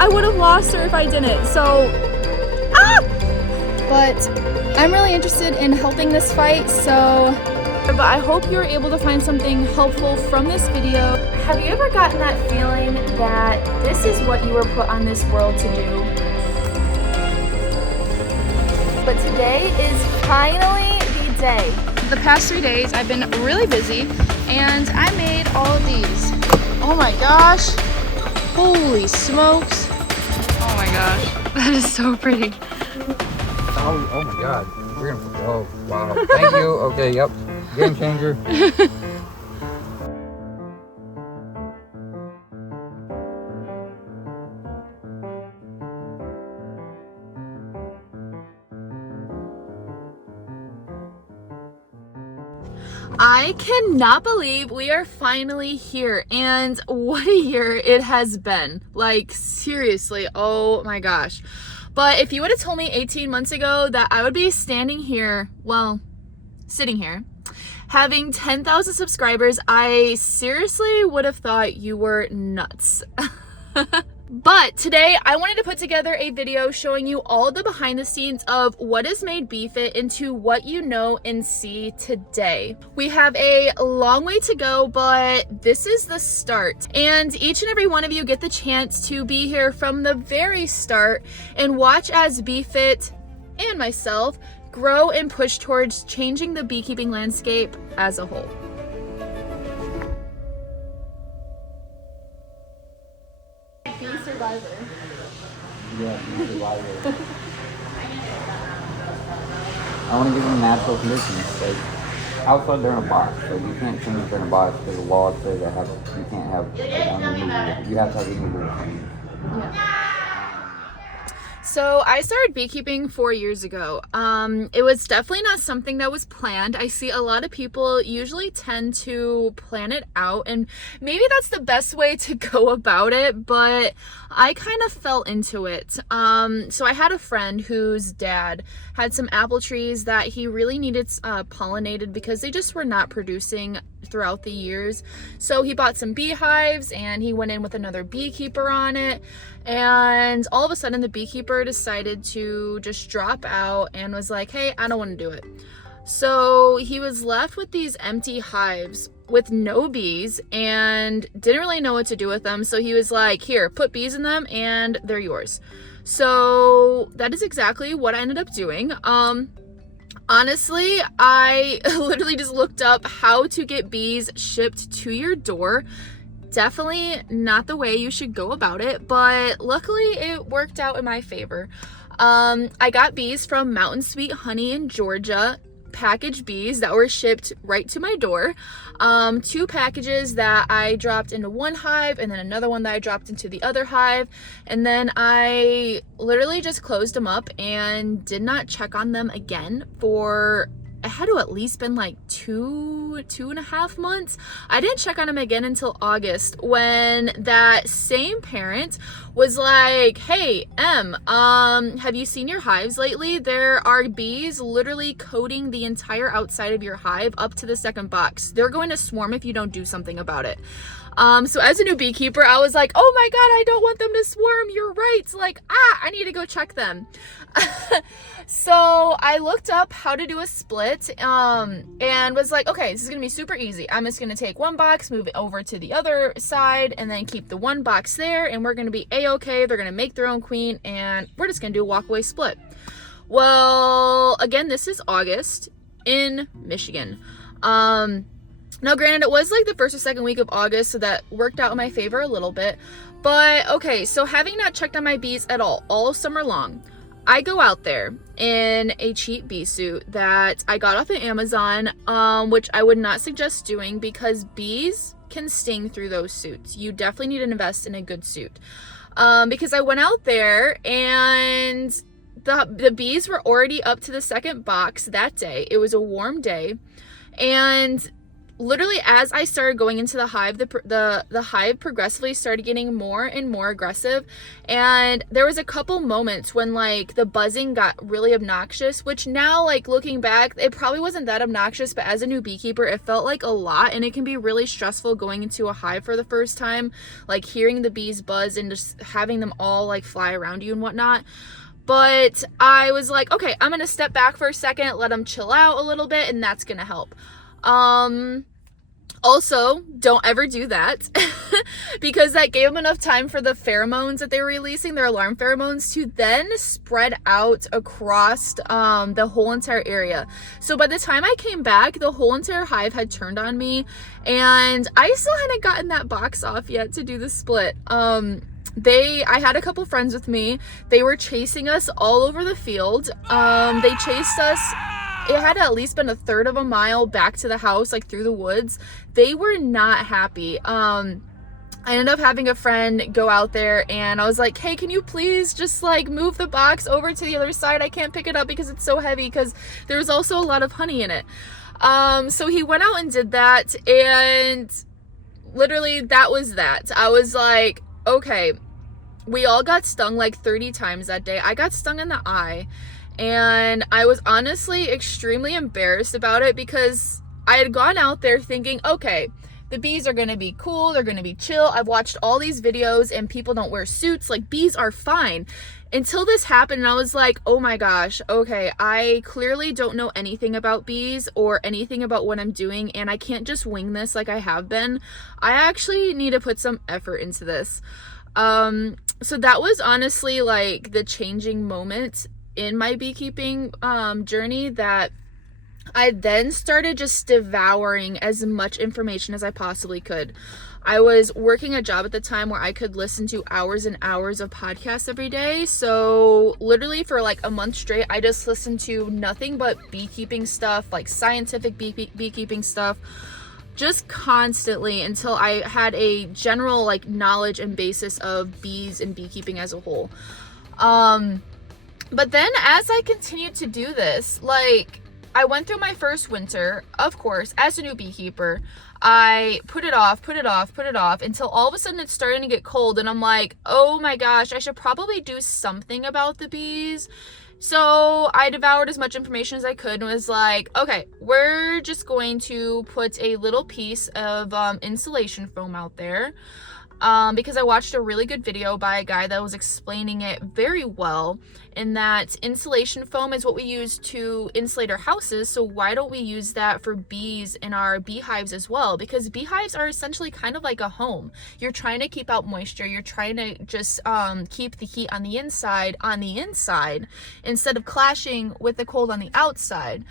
I would have lost her if I didn't. So, but I'm really interested in helping this fight, so. But I hope you're able to find something helpful from this video. Have you ever gotten that feeling that this is what you were put on this world to do? But today is finally the day. The past 3 days I've been really busy and I made all of these. Oh my gosh. Holy smokes. Oh my gosh. That is so pretty. Oh my god. We're gonna, oh wow. Thank you. Okay, yep. Game changer. I cannot believe we are finally here, and what a year it has been. Like, seriously, oh my gosh. But if you would have told me 18 months ago that I would be standing here, well, sitting here, having 10,000 subscribers, I seriously would have thought you were nuts. But today I wanted to put together a video showing you all the behind the scenes of what has made BeeFit into what you know and see today. We have a long way to go, but this is the start. And each and every one of you get the chance to be here from the very start and watch as BeeFit and myself grow and push towards changing the beekeeping landscape as a whole. Bee survivor. Yeah, bee survivor. I want to give them natural conditions. Like, outside they're in a box, so you can't change they're in a box because the law says that you can't have you have to have removable. Yeah. So I started beekeeping 4 years ago. It was definitely not something that was planned. I see a lot of people usually tend to plan it out, and maybe that's the best way to go about it, but I kind of fell into it. So I had a friend whose dad had some apple trees that he really needed pollinated because they just were not producing throughout the years. So he bought some beehives and he went in with another beekeeper on it, and all of a sudden the beekeeper decided to just drop out and was like, hey, I don't want to do it. So he was left with these empty hives with no bees and didn't really know what to do with them. So he was like, here, put bees in them and they're yours. So that is exactly what I ended up doing. Honestly, I literally just looked up how to get bees shipped to your door. Definitely not the way you should go about it, but luckily it worked out in my favor. I got bees from Mountain Sweet Honey in Georgia, packaged bees that were shipped right to my door. 2 packages that I dropped into one hive and then another one that I dropped into the other hive, and then I literally just closed them up and did not check on them again for, it had to at least been like two and a half months. I didn't check on him again until August, when that same parent was like, hey, have you seen your hives lately? There are bees literally coating the entire outside of your hive up to the second box. They're going to swarm if you don't do something about it. So as a new beekeeper, I was like, oh my God, I don't want them to swarm. You're right. Like, I need to go check them. So I looked up how to do a split, and was like, okay, this is gonna be super easy. I'm just gonna take one box, move it over to the other side, and then keep the one box there, and we're gonna be a-okay. They're gonna make their own queen, and we're just gonna do a walkaway split. Well, again, this is August in Michigan. Now granted, it was like the first or second week of August, so that worked out in my favor a little bit. But okay, so having not checked on my bees at all summer long, I go out there in a cheap bee suit that I got off of Amazon, which I would not suggest doing because bees can sting through those suits. You definitely need to invest in a good suit. Because I went out there and the bees were already up to the second box that day. It was a warm day, and literally as I started going into the hive, the hive progressively started getting more and more aggressive, and there was a couple moments when like the buzzing got really obnoxious, which now, like looking back, it probably wasn't that obnoxious, but as a new beekeeper it felt like a lot, and it can be really stressful going into a hive for the first time, like hearing the bees buzz and just having them all like fly around you and whatnot. But I was like, okay, I'm gonna step back for a second, let them chill out a little bit, and that's gonna help. Also, don't ever do that because that gave them enough time for the pheromones that they were releasing, their alarm pheromones, to then spread out across the whole entire area. So by the time I came back, the whole entire hive had turned on me, and I still hadn't gotten that box off yet to do the split. I had a couple friends with me. They were chasing us all over the field. They chased us. It had at least been a third of a mile back to the house, like through the woods. They were not happy. I ended up having a friend go out there, and I was like, hey, can you please just like move the box over to the other side? I can't pick it up because it's so heavy, because there was also a lot of honey in it. So he went out and did that, and literally that was that. I was like, okay, we all got stung like 30 times that day. I got stung in the eye, and I was honestly extremely embarrassed about it, because I had gone out there thinking, okay, the bees are going to be cool, they're going to be chill. I've watched all these videos and people don't wear suits, like bees are fine. Until this happened, and I was like, oh my gosh, okay, I clearly don't know anything about bees or anything about what I'm doing, and I can't just wing this like I have been. I actually need to put some effort into this. So that was honestly like the changing moment in my beekeeping journey, that I then started just devouring as much information as I possibly could. I was working a job at the time where I could listen to hours and hours of podcasts every day. So literally for like a month straight, I just listened to nothing but beekeeping stuff, like scientific beekeeping stuff, just constantly, until I had a general like knowledge and basis of bees and beekeeping as a whole. But then as I continued to do this, like I went through my first winter, of course, as a new beekeeper. I put it off until all of a sudden it's starting to get cold, and I'm like, oh my gosh, I should probably do something about the bees. So I devoured as much information as I could and was like, okay, we're just going to put a little piece of insulation foam out there. Because I watched a really good video by a guy that was explaining it very well, in that insulation foam is what we use to insulate our houses, so why don't we use that for bees in our beehives as well? Because beehives are essentially kind of like a home. You're trying to keep out moisture, you're trying to just keep the heat on the inside instead of clashing with the cold on the outside.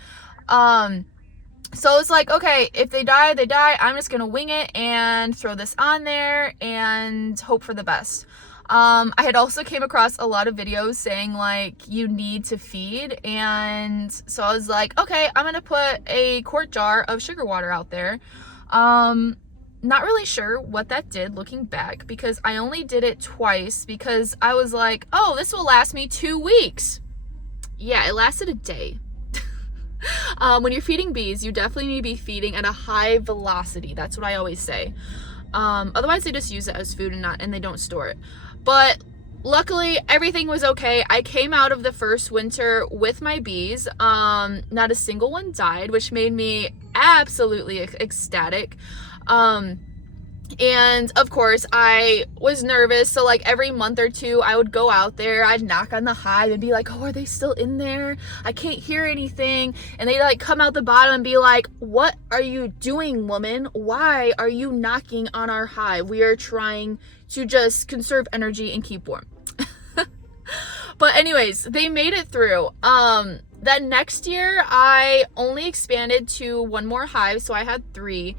So it's like, okay, if they die, they die. I'm just going to wing it and throw this on there and hope for the best. I had also came across a lot of videos saying like you need to feed, and so I was like, okay, I'm going to put a quart jar of sugar water out there. Not really sure what that did looking back, because I only did it twice, because I was like, oh, this will last me 2 weeks. Yeah, it lasted a day. When you're feeding bees, you definitely need to be feeding at a high velocity. That's what I always say. Otherwise they just use it as food and they don't store it. But luckily everything was okay. I came out of the first winter with my bees. Not a single one died, which made me absolutely ecstatic. And of course I was nervous, so like every month or two I would go out there, I'd knock on the hive and be like, oh, are they still in there? I can't hear anything. And they'd like come out the bottom and be like, what are you doing, woman? Why are you knocking on our hive? We are trying to just conserve energy and keep warm. But anyways, they made it through. That next year I only expanded to one more hive, so I had 3.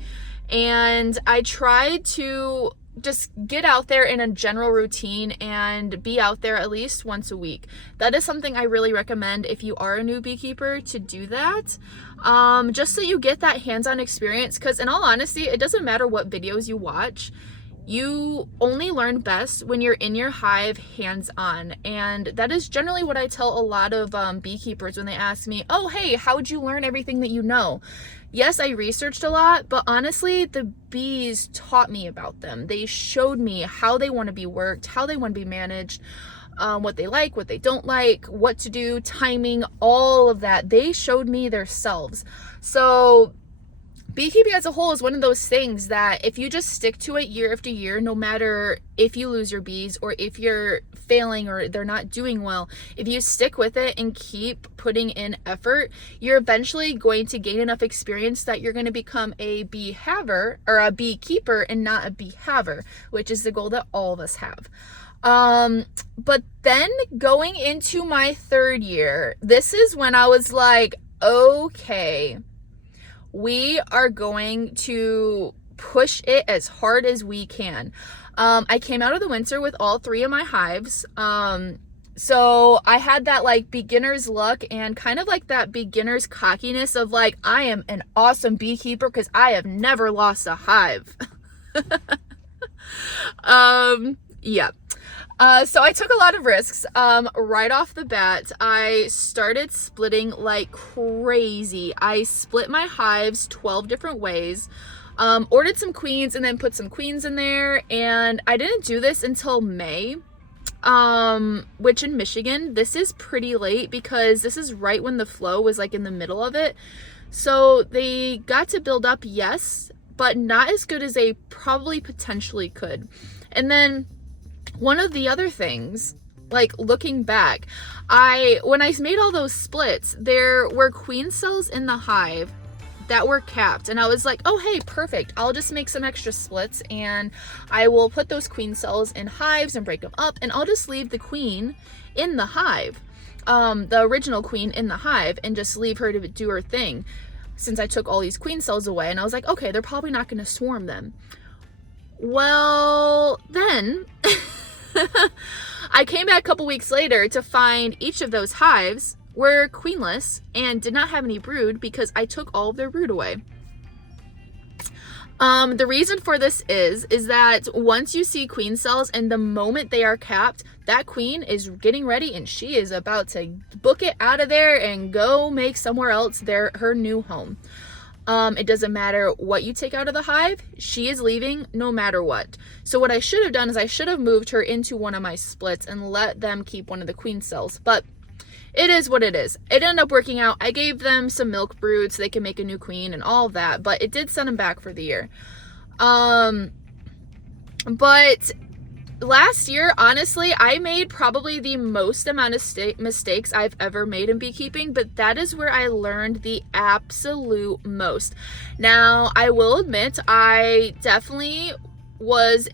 And I tried to just get out there in a general routine and be out there at least once a week. That is something I really recommend if you are a new beekeeper, to do that. Just so you get that hands-on experience, because in all honesty, it doesn't matter what videos you watch. You only learn best when you're in your hive hands-on, and that is generally what I tell a lot of beekeepers when they ask me, oh hey, how'd you learn everything that you know? Yes, I researched a lot, but honestly the bees taught me about them. They showed me how they want to be worked, how they want to be managed, what they like, what they don't like, what to do, timing, all of that. They showed me themselves. So beekeeping as a whole is one of those things that if you just stick to it year after year, no matter if you lose your bees or if you're failing or they're not doing well, if you stick with it and keep putting in effort, you're eventually going to gain enough experience that you're going to become a beehaver or a beekeeper and not a beehaver, which is the goal that all of us have. But then going into my 3rd year, this is when I was like, okay, we are going to push it as hard as we can. I came out of the winter with all 3 of my hives. So I had that like beginner's luck and kind of like that beginner's cockiness of like, I am an awesome beekeeper because I have never lost a hive. Yeah. So I took a lot of risks. Right off the bat, I started splitting like crazy. I split my hives 12 different ways, ordered some queens and then put some queens in there. And I didn't do this until May, which in Michigan, this is pretty late because this is right when the flow was like in the middle of it. So they got to build up, yes, but not as good as they probably potentially could. And then one of the other things, like looking back, when I made all those splits, there were queen cells in the hive that were capped, and I was like, oh hey, perfect, I'll just make some extra splits and I will put those queen cells in hives and break them up, and I'll just leave the queen in the hive, the original queen in the hive, and just leave her to do her thing, since I took all these queen cells away. And I was like, okay, they're probably not going to swarm them. Well, then I came back a couple weeks later to find each of those hives were queenless and did not have any brood because I took all of their brood away. The reason for this is that once you see queen cells and the moment they are capped, that queen is getting ready and she is about to book it out of there and go make somewhere else her new home. It doesn't matter what you take out of the hive, she is leaving no matter what. So what I should have done is I should have moved her into one of my splits and let them keep one of the queen cells. But it is what it is. It ended up working out. I gave them some milk brood so they can make a new queen and all of that, but it did send them back for the year. But last year, honestly, I made probably the most amount of mistakes I've ever made in beekeeping, but that is where I learned the absolute most. Now, I will admit, I definitely was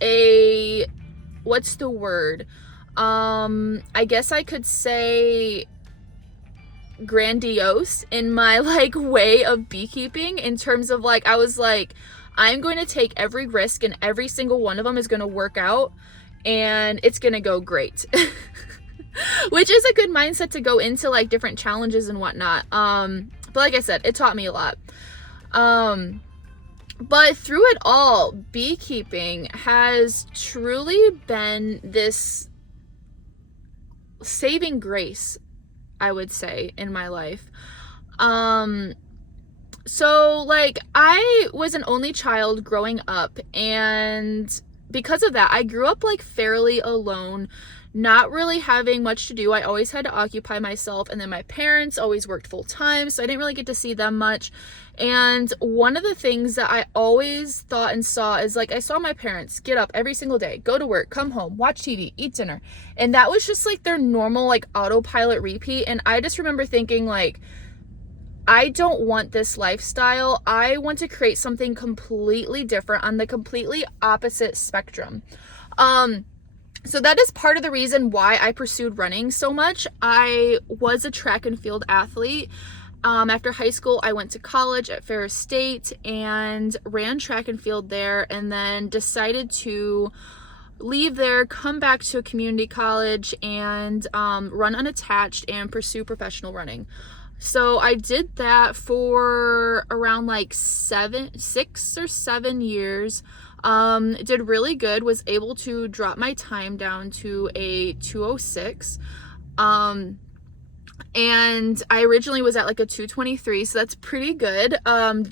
what's the word? I guess I could say grandiose in my like way of beekeeping, in terms of like, I was like, I'm going to take every risk and every single one of them is going to work out and it's going to go great. Which is a good mindset to go into like different challenges and whatnot. But like I said, it taught me a lot. But through it all, beekeeping has truly been this saving grace, I would say, in my life. So like, I was an only child growing up, and because of that, I grew up like fairly alone, not really having much to do. I always had to occupy myself, and then my parents always worked full time, so I didn't really get to see them much. And one of the things that I always thought and saw is like, I saw my parents get up every single day, go to work, come home, watch TV, eat dinner, and that was just like their normal like autopilot repeat. And I just remember thinking like, I don't want this lifestyle. I want to create something completely different on the completely opposite spectrum. So that is part of the reason why I pursued running so much. I was a track and field athlete. After high school, I went to college at Ferris State and ran track and field there, and then decided to leave there, come back to a community college, and run unattached and pursue professional running. So I did that for around like 6 or 7 years. Did really good, was able to drop my time down to a 206. And I originally was at like a 223, so that's pretty good,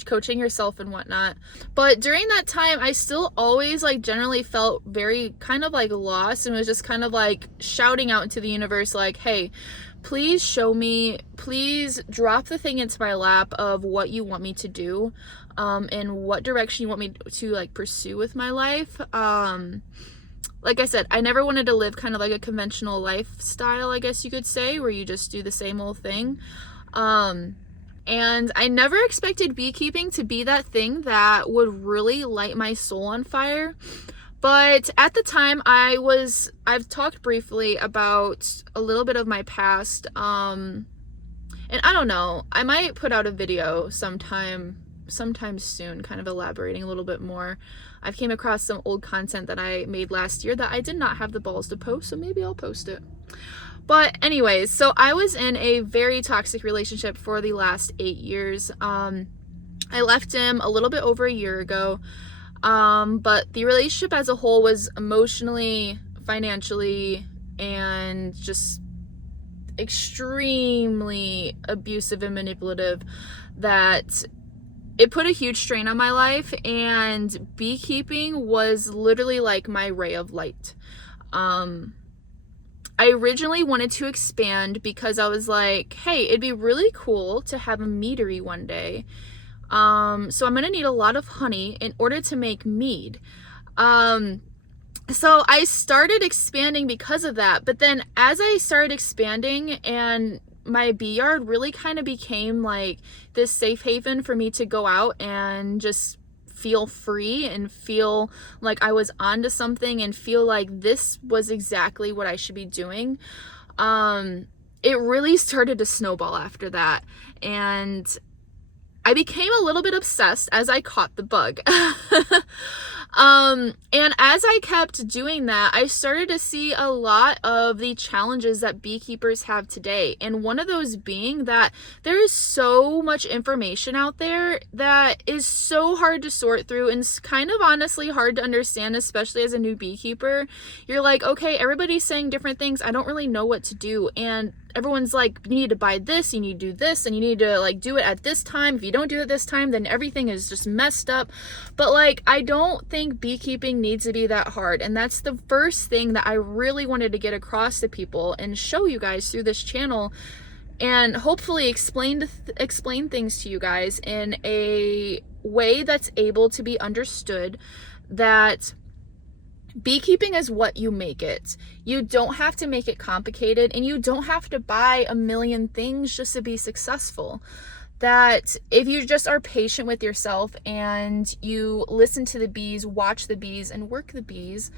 coaching yourself and whatnot. But during that time, I still always like generally felt very kind of like lost, and was just kind of like shouting out into the universe like, hey, please show me, please drop the thing into my lap of what you want me to do, and what direction you want me to like pursue with my life. Like I said, I never wanted to live kind of like a conventional lifestyle, I guess you could say, where you just do the same old thing. And I never expected beekeeping to be that thing that would really light my soul on fire. But at the time, I've talked briefly about a little bit of my past. And I don't know, I might put out a video sometime soon, kind of elaborating a little bit more. I've came across some old content that I made last year that I did not have the balls to post, so maybe I'll post it. But anyways, so I was in a very toxic relationship for the last 8 years. I left him a little bit over a year ago. But the relationship as a whole was emotionally, financially, and just extremely abusive and manipulative, that it put a huge strain on my life, and beekeeping was literally like my ray of light. I originally wanted to expand because I was like, hey, it'd be really cool to have a meadery one day. So I'm gonna need a lot of honey in order to make mead. So I started expanding because of that, but then as I started expanding, and my bee yard really kind of became like this safe haven for me to go out and just feel free and feel like I was onto something and feel like this was exactly what I should be doing. It really started to snowball after that, and I became a little bit obsessed as I caught the bug. And as I kept doing that, I started to see a lot of the challenges that beekeepers have today. And one of those being that there is so much information out there that is so hard to sort through, and it's kind of honestly hard to understand, especially as a new beekeeper. You're like, okay, everybody's saying different things. I don't really know what to do. And everyone's like, you need to buy this, you need to do this, and you need to like do it at this time. If you don't do it this time, then everything is just messed up. But like, I don't think beekeeping needs to be that hard. And that's the first thing that I really wanted to get across to people and show you guys through this channel, and hopefully explain things to you guys in a way that's able to be understood, that beekeeping is what you make it. You don't have to make it complicated, and you don't have to buy a million things just to be successful. That if you just are patient with yourself and you listen to the bees, watch the bees, and work the bees,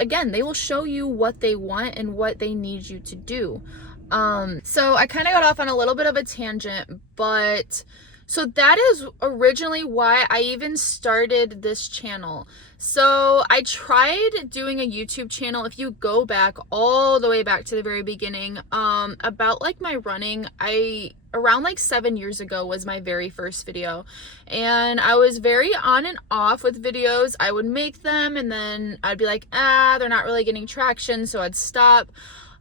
again, they will show you what they want and what they need you to do. So I kind of got off on a little bit of a tangent, but so that is originally why I even started this channel. So I tried doing a YouTube channel, if you go back all the way back to the very beginning, about like my running. Around like 7 years ago was my very first video, and I was very on and off with videos. I would make them and then I'd be like, they're not really getting traction, so I'd stop.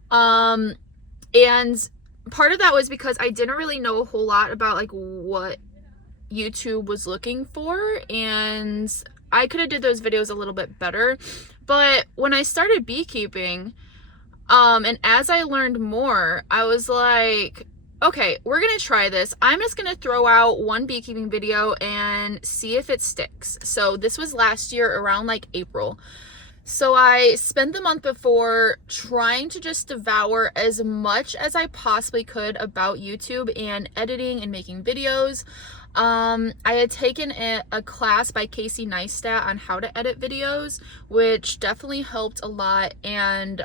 And part of that was because I didn't really know a whole lot about like what YouTube was looking for, and I could have did those videos a little bit better. But when I started beekeeping, and as I learned more, I was like, okay, we're gonna try this. I'm just gonna throw out one beekeeping video and see if it sticks. So this was last year around like April. So I spent the month before trying to just devour as much as I possibly could about YouTube and editing and making videos. I had taken a class by Casey Neistat on how to edit videos, which definitely helped a lot. And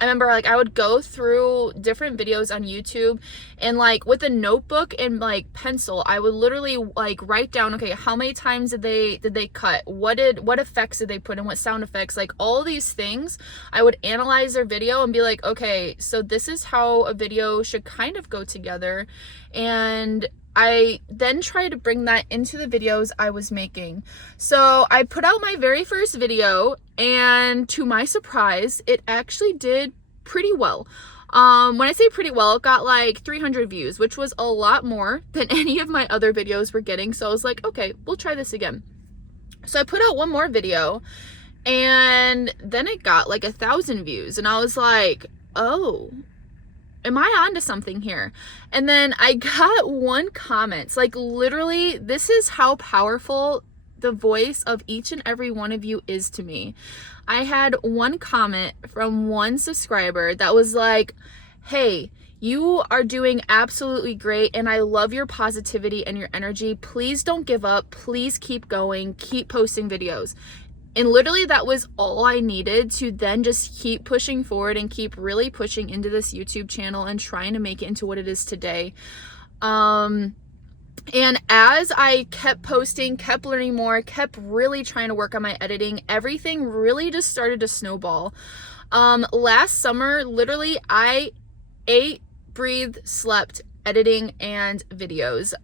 I remember like I would go through different videos on YouTube, and like with a notebook and like pencil, I would literally like write down, okay, how many times did they cut? What effects did they put in? What sound effects? Like all these things. I would analyze their video and be like, okay, so this is how a video should kind of go together. And I then tried to bring that into the videos I was making. So I put out my very first video, and to my surprise, it actually did pretty well. When I say pretty well, it got like 300 views, which was a lot more than any of my other videos were getting. So I was like, okay, we'll try this again. So I put out one more video, and then it got like 1,000 views, and I was like, oh, am I onto something here? And then I got one comment. Like, literally, this is how powerful the voice of each and every one of you is to me. I had one comment from one subscriber that was like, hey, you are doing absolutely great, and I love your positivity and your energy. Please don't give up. Please keep going. Keep posting videos. And literally that was all I needed to then just keep pushing forward and keep really pushing into this YouTube channel and trying to make it into what it is today. And as I kept posting, kept learning more, kept really trying to work on my editing, everything really just started to snowball. Last summer, literally I ate, breathed, slept, editing and videos.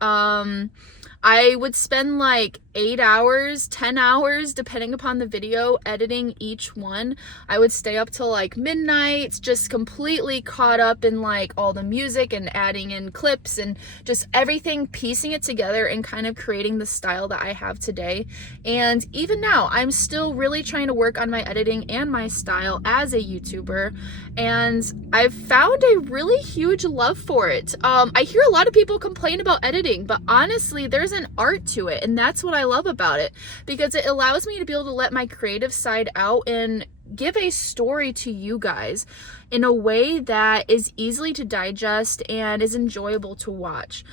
I would spend like 8 hours, 10 hours, depending upon the video, editing each one. I would stay up till like midnight, just completely caught up in like all the music and adding in clips and just everything, piecing it together and kind of creating the style that I have today. And even now, I'm still really trying to work on my editing and my style as a YouTuber. And I've found a really huge love for it. I hear a lot of people complain about editing, but honestly, there's an art to it. And that's what I love about it, because it allows me to be able to let my creative side out and give a story to you guys in a way that is easily to digest and is enjoyable to watch.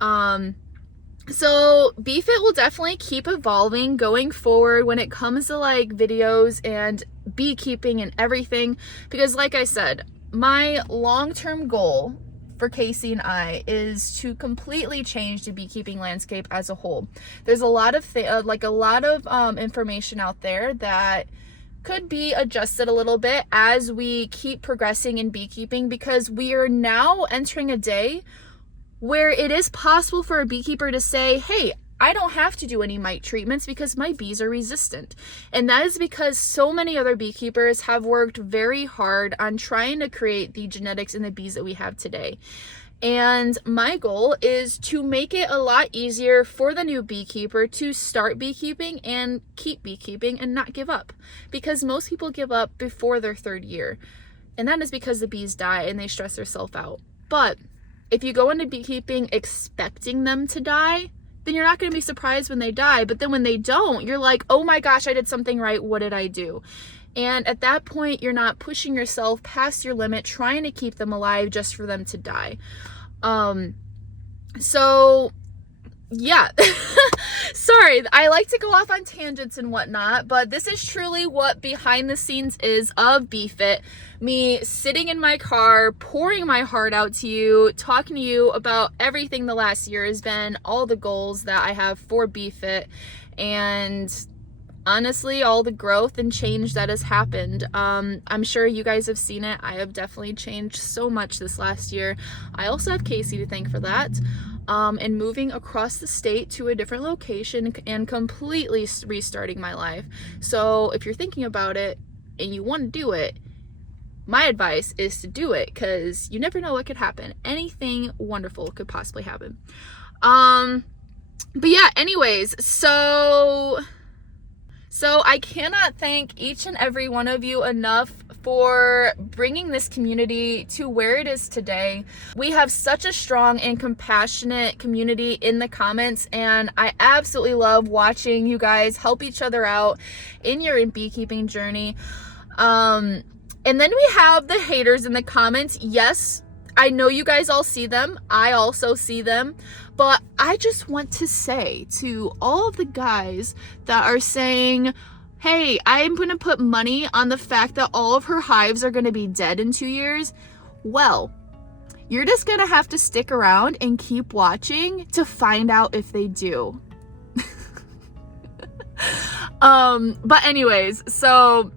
So BeFit will definitely keep evolving going forward when it comes to like videos and beekeeping and everything, because like I said, my long-term goal for Casey and I is to completely change the beekeeping landscape as a whole. There's a lot of information out there that could be adjusted a little bit as we keep progressing in beekeeping, because we are now entering a day where it is possible for a beekeeper to say, hey, I don't have to do any mite treatments because my bees are resistant. And that is because so many other beekeepers have worked very hard on trying to create the genetics in the bees that we have today. And my goal is to make it a lot easier for the new beekeeper to start beekeeping and keep beekeeping and not give up. Because most people give up before their 3rd year. And that is because the bees die and they stress themselves out. But if you go into beekeeping expecting them to die, then you're not going to be surprised when they die. But then when they don't, you're like, oh my gosh, I did something right. What did I do? And at that point, you're not pushing yourself past your limit, trying to keep them alive just for them to die. So yeah, sorry, I like to go off on tangents and whatnot, but this is truly what behind the scenes is of BeFit. Me sitting in my car, pouring my heart out to you, talking to you about everything the last year has been, all the goals that I have for BeFit, and honestly, all the growth and change that has happened. I'm sure you guys have seen it. I have definitely changed so much this last year. I also have Casey to thank for that. And moving across the state to a different location and completely restarting my life. So if you're thinking about it and you want to do it, my advice is to do it, because you never know what could happen. Anything wonderful could possibly happen. But yeah, anyways, so I cannot thank each and every one of you enough for bringing this community to where it is today. We have such a strong and compassionate community in the comments, and I absolutely love watching you guys help each other out in your beekeeping journey. And then we have the haters in the comments. Yes, I know you guys all see them. I also see them. But I just want to say to all of the guys that are saying, hey, I'm going to put money on the fact that all of her hives are going to be dead in 2 years. Well, you're just going to have to stick around and keep watching to find out if they do. But anyways, so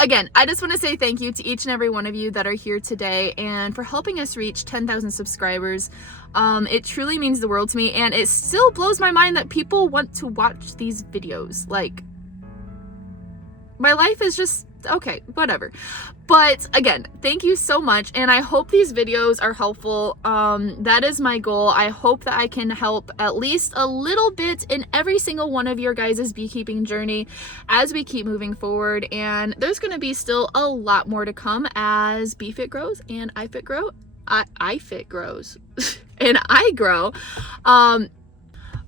again, I just want to say thank you to each and every one of you that are here today and for helping us reach 10,000 subscribers. It truly means the world to me, and it still blows my mind that people want to watch these videos. Like, my life is just, okay, whatever. But again, thank you so much, and I hope these videos are helpful. That is my goal. I hope that I can help at least a little bit in every single one of your guys' beekeeping journey as we keep moving forward. And there's going to be still a lot more to come as BeFit grows and iFit grows and I grow.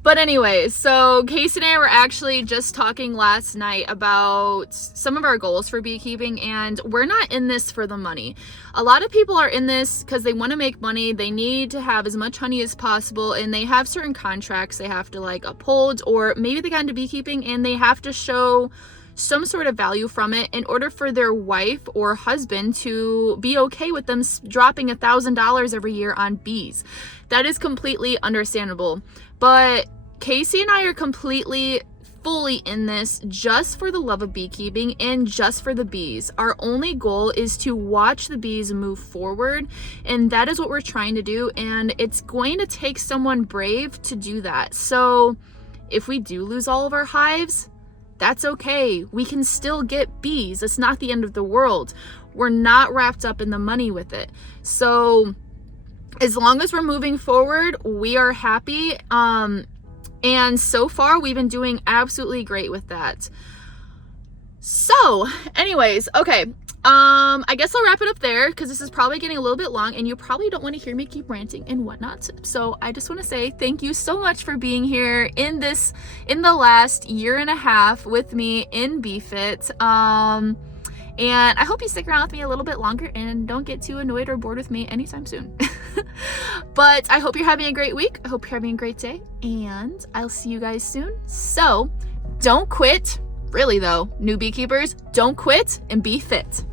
But anyway, so Casey and I were actually just talking last night about some of our goals for beekeeping, and we're not in this for the money. A lot of people are in this because they want to make money. They need to have as much honey as possible, and they have certain contracts they have to like uphold, or maybe they got into beekeeping and they have to show some sort of value from it in order for their wife or husband to be okay with them dropping $1,000 every year on bees. That is completely understandable. But Casey and I are completely fully in this just for the love of beekeeping and just for the bees. Our only goal is to watch the bees move forward, and that is what we're trying to do, and it's going to take someone brave to do that. So if we do lose all of our hives, that's okay. We can still get bees. It's not the end of the world. We're not wrapped up in the money with it. So as long as we're moving forward, we are happy. And so far we've been doing absolutely great with that. So anyways, okay. I guess I'll wrap it up there because this is probably getting a little bit long and you probably don't want to hear me keep ranting and whatnot. So I just want to say thank you so much for being here in the last year and a half with me in BeFit. And I hope you stick around with me a little bit longer and don't get too annoyed or bored with me anytime soon. But I hope you're having a great week. I hope you're having a great day, and I'll see you guys soon. So don't quit. Really though, new beekeepers, don't quit and be fit.